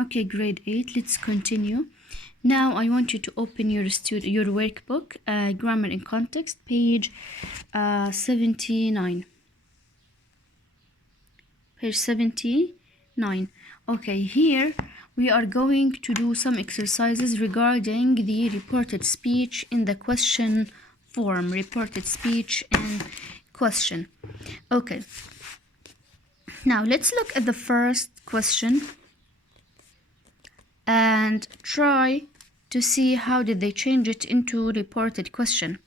Okay, grade 8. Let's continue. Now I want you to open your workbook, Grammar in Context, page 79. Page 79. Okay, here we are going to do some exercises regarding the reported speech in the question form. Reported speech in question. Okay. Now let's look at the first question and try to see how did they change it into reported question.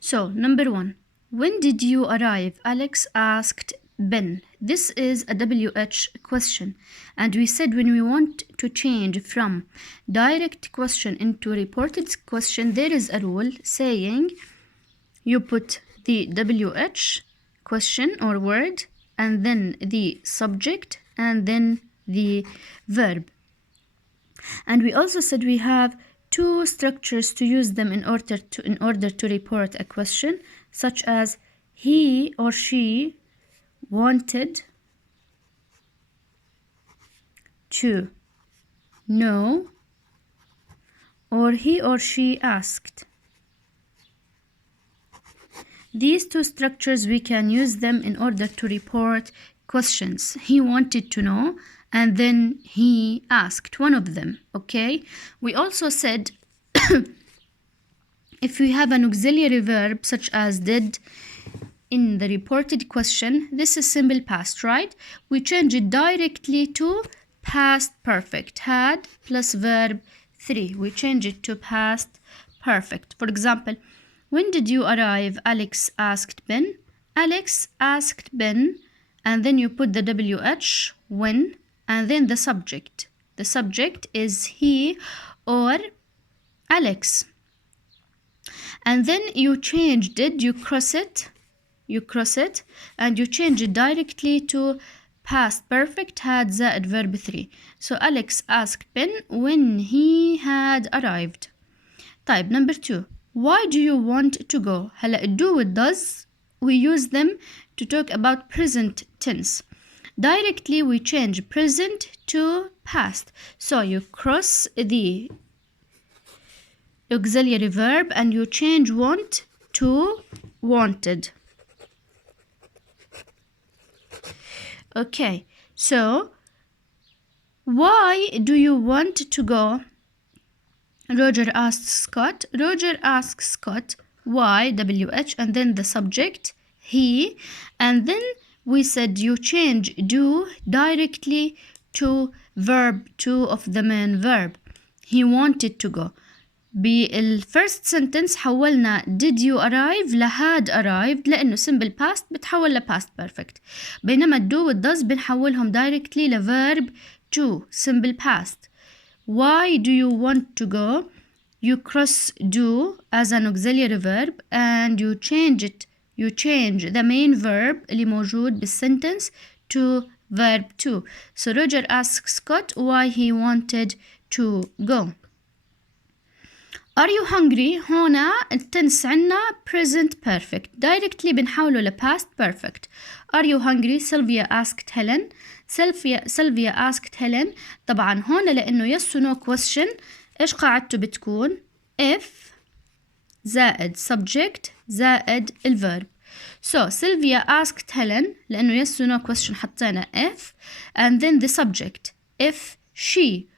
So, number 1. When did you arrive? Alex asked Ben. This is a WH question. And we said when we want to change from direct question into reported question, there is a rule saying you put the WH question or word and then the subject and then the verb. And we also said we have two structures to use them in order to report a question, such as he or she wanted to know, or he or she asked. These two structures, we can use them in order to report questions. He wanted to know, and then he asked, one of them, okay? We also said if we have an auxiliary verb such as did in the reported question, this is simple past, right? We change it directly to past perfect. Had plus verb 3. We change it to past perfect. For example, when did you arrive? Alex asked Ben. Alex asked Ben, and then you put the WH, when, and then the subject. The subject is he or Alex. And then you change did, you cross it, and you change it directly to past perfect had زائد verb 3. So Alex asked Ben when he had arrived. طيب, number 2. Why do you want to go? هلا do with does, we use them to talk about present tense. Directly we change present to past. So you cross the auxiliary verb and you change want to wanted. Okay, so why do you want to go? Roger asked Scott. Roger asks Scott why, WH, and then the subject, he, and then we said you change do directly to verb 2 of the main verb. He wanted to go. بالفirst sentence حولنا did you arrive لhad arrived لأنه simple past بتحول past perfect. بينما do with does بنحولهم directly verb 2 simple past. Why do you want to go? You cross do as an auxiliary verb and you change it. You change the main verb اللي موجود بالsentence to verb 2. So Roger asks Scott why he wanted to go. Are you hungry? هنا التنس عنا present perfect. Directly بنحوله past perfect. Are you hungry? Sylvia asked Helen. Sylvia asked Helen. طبعا هنا لأنه yes or no question إيش قاعدته بتكون؟ if زائد subject زائد الverb. So Sylvia asked Helen لأنه yes or no question حطينا if and then the subject if she.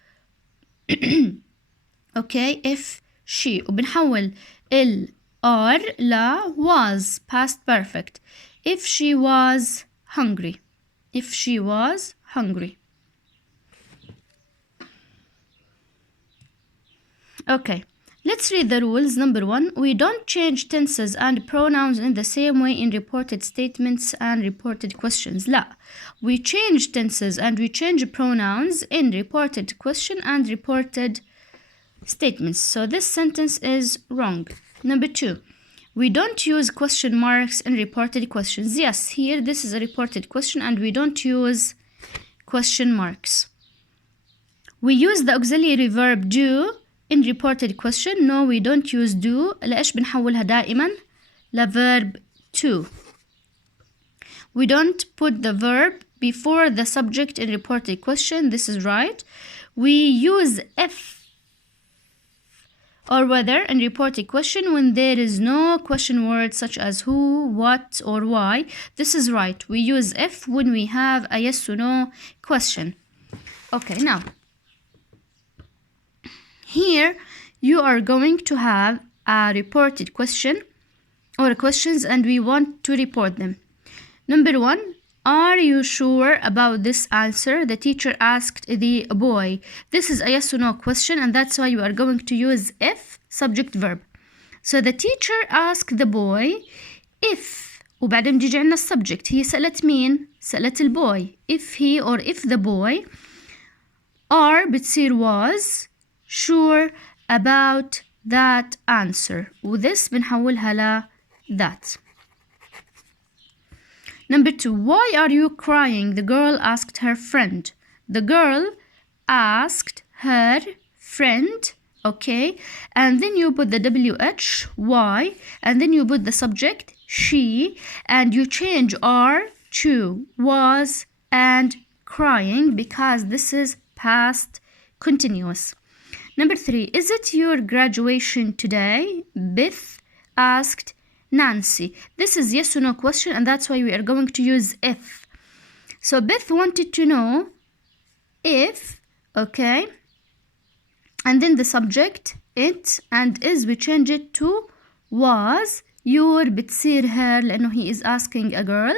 okay, if she وبنحول ال are لا was past perfect. If she was hungry. If she was hungry. Okay, let's read the rules. Number 1, we don't change tenses and pronouns in the same way in reported statements and reported questions. لا, we change tenses and we change pronouns in reported question and reported statements. So this sentence is wrong. Number 2, we don't use question marks in reported questions. Yes, here this is a reported question and we don't use question marks. We use the auxiliary verb do in reported question. No, we don't use do. لإيش بنحولها دائما؟ لverb to. We don't put the verb before the subject in reported question. This is right. We use if or whether in reported question when there is no question word such as who, what, or why. This is right. We use if when we have a yes or no question. Okay, now here you are going to have a reported question or questions, and we want to report them. Number 1, are you sure about this answer? The teacher asked the boy. This is a yes or no question, and that's why you are going to use if subject verb. So the teacher asked the boy if وبعدين بيجي عندنا السبجكت. هي سألت مين؟ سألت البوي. If he or if the boy are بتصير was sure about that answer. وthis بنحولها ل that. Number 2, why are you crying? The girl asked her friend. The girl asked her friend, okay? And then you put the WH, why, and then you put the subject, she, and you change are to was and crying because this is past continuous. Number 3, is it your graduation today? Beth asked Nancy. This is yes or no question, and that's why we are going to use if. So Beth wanted to know if, okay, and then the subject it and is we change it to was. your بتصير her لأنه he is asking a girl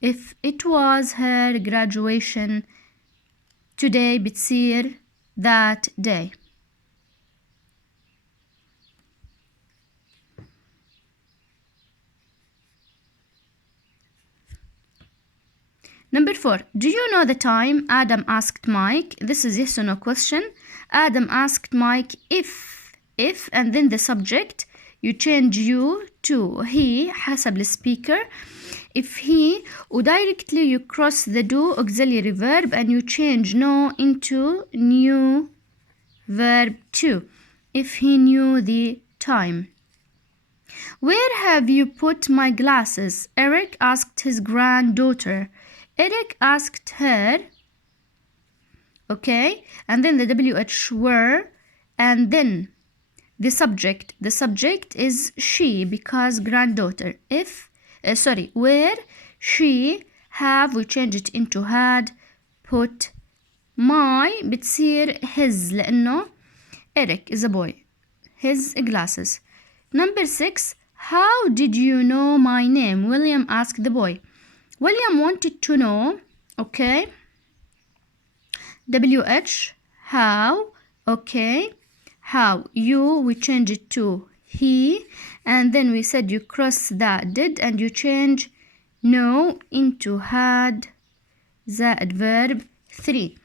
if it was her graduation today بتصير that day. Number 4, do you know the time? Adam asked Mike. This is yes or no question. Adam asked Mike if, and then the subject, you change you to he حسب السبيكر. If he, directly you cross the do auxiliary verb and you change no into new verb to. If he knew the time. Where have you put my glasses? Eric asked his granddaughter. Eric asked her, okay, and then the WH were, and then the subject. The subject is she because granddaughter. Where she have, we change it into had, put my بتصير his لأنه Eric is a boy. His glasses. Number 6, how did you know my name? William asked the boy. William wanted to know, okay, WH, how, okay, how, you, we change it to he, and then we said you cross that did and you change no into had زائد verb 3.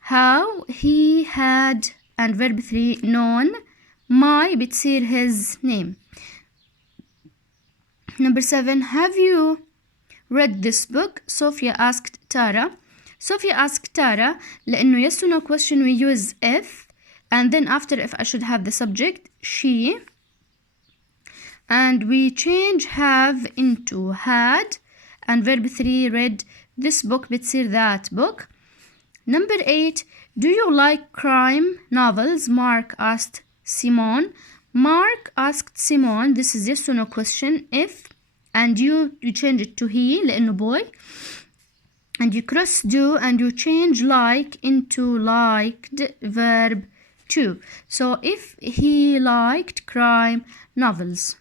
How he had and verb 3 known my بتصير his name. Number 7, have you read this book? Sophia asked Tara. Sophia asked Tara لأنه yes or no question we use if, and then after if I should have the subject she, and we change have into had, and verb 3 read this book بتصير that book. Number 8, do you like crime novels? Mark asked Simon. Mark asked Simon. This is yes or no question if, and you change it to he لأنه boy, and you cross do and you change like into liked verb 2. So if he liked crime novels.